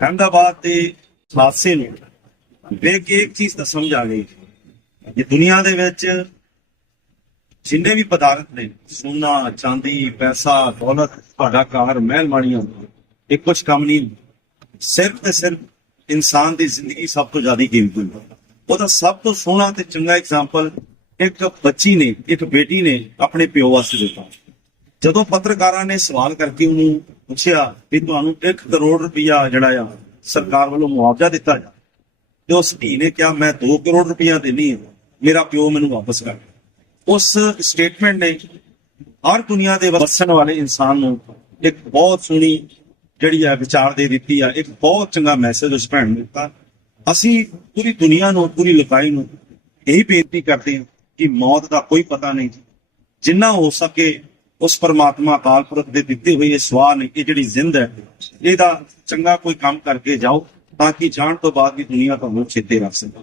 ਅਹਿਮਦਾਬਾਦ ਦੇ ਹਾਦਸੇ ਨੂੰ ਵੇਖ ਕੇ ਇੱਕ ਚੀਜ਼ ਤਾਂ ਸਮਝ ਆ ਗਈ ਕਿ ਦੁਨੀਆ ਦੇ ਵਿੱਚ ਜਿੰਨੇ ਵੀ ਪਦਾਰਥ ਨੇ, ਸੋਨਾ, ਚਾਂਦੀ, ਪੈਸਾ, ਦੌਲਤ, ਤੁਹਾਡਾ ਘਰ, ਮਹਿਲ ਮਾਣੀਆਂ ਇਹ ਕੁਝ ਕੰਮ ਨਹੀਂ। ਸਿਰਫ ਤੇ ਸਿਰਫ ਇਨਸਾਨ ਦੀ ਜ਼ਿੰਦਗੀ ਸਭ ਤੋਂ ਜ਼ਿਆਦਾ ਕੀਮਤੀ ਹੈ। ਉਹਦਾ ਸਭ ਤੋਂ ਸੋਹਣਾ ਤੇ ਚੰਗਾ ਐਗਜ਼ਾਮਪਲ ਇੱਕ ਬੱਚੀ ਨੇ, ਇੱਕ ਬੇਟੀ ਨੇ ਆਪਣੇ ਪਿਓ ਵਾਸਤੇ ਦਿੱਤਾ। ਜਦੋਂ ਪੱਤਰਕਾਰਾਂ ਨੇ ਸਵਾਲ ਕਰਕੇ ਉਹਨੂੰ ਪੁੱਛਿਆ ਵੀ ਤੁਹਾਨੂੰ 1 ਕਰੋੜ ਰੁਪਇਆ ਜਿਹੜਾ ਆ, ਸਰਕਾਰ ਵੱਲੋਂ ਮੁਆਵਜ਼ਾ ਦਿੱਤਾ ਜਾ ਤੇ ਉਸ ਧੀ ਨੇ ਕਿਹਾ, ਮੈਂ 2 ਕਰੋੜ ਰੁਪਇਆ ਦੇਣੀ ਹੈ ਮੇਰਾ ਪਿਓ ਮੈਨੂੰ ਵਾਪਸ ਕਰ ਉਸ ਸਟੇਟਮੈਂਟ ਨੇ ਹਰ ਦੁਨੀਆ ਦੇ ਵਸਣ ਵਾਲੇ ਇਨਸਾਨ ਨੂੰ ਇੱਕ ਬਹੁਤ ਸੋਹਣੀ ਜਿਹੜੀ ਆ ਵਿਚਾਰ ਦੇ ਦਿੱਤੀ ਆ, ਇੱਕ ਬਹੁਤ ਚੰਗਾ ਮੈਸੇਜ ਉਸ ਭੈਣ ਨੂੰ ਦਿੱਤਾ। ਅਸੀਂ ਪੂਰੀ ਦੁਨੀਆ ਨੂੰ, ਪੂਰੀ ਲੋਕਾਈ ਨੂੰ ਇਹੀ ਬੇਨਤੀ ਕਰਦੇ ਹਾਂ ਕਿ ਮੌਤ ਦਾ ਕੋਈ ਪਤਾ ਨਹੀਂ, ਜਿੰਨਾ ਹੋ ਸਕੇ ਉਸ ਪਰਮਾਤਮਾ ਅਕਾਲ ਪੁਰਖ ਦੇ ਦਿੱਤੇ ਹੋਏ ਇਹ ਸਵਾਹ ਨੇ ਇਹ ਜਿਹੜੀ ਜ਼ਿੰਦ ਹੈ, ਇਹਦਾ ਚੰਗਾ ਕੋਈ ਕੰਮ ਕਰਕੇ ਜਾਓ, ਤਾਂ ਕਿ ਜਾਣ ਤੋਂ ਬਾਅਦ ਵੀ ਦੁਨੀਆ ਤੁਹਾਨੂੰ ਚੇਤੇ ਰੱਖ ਸਕੇ।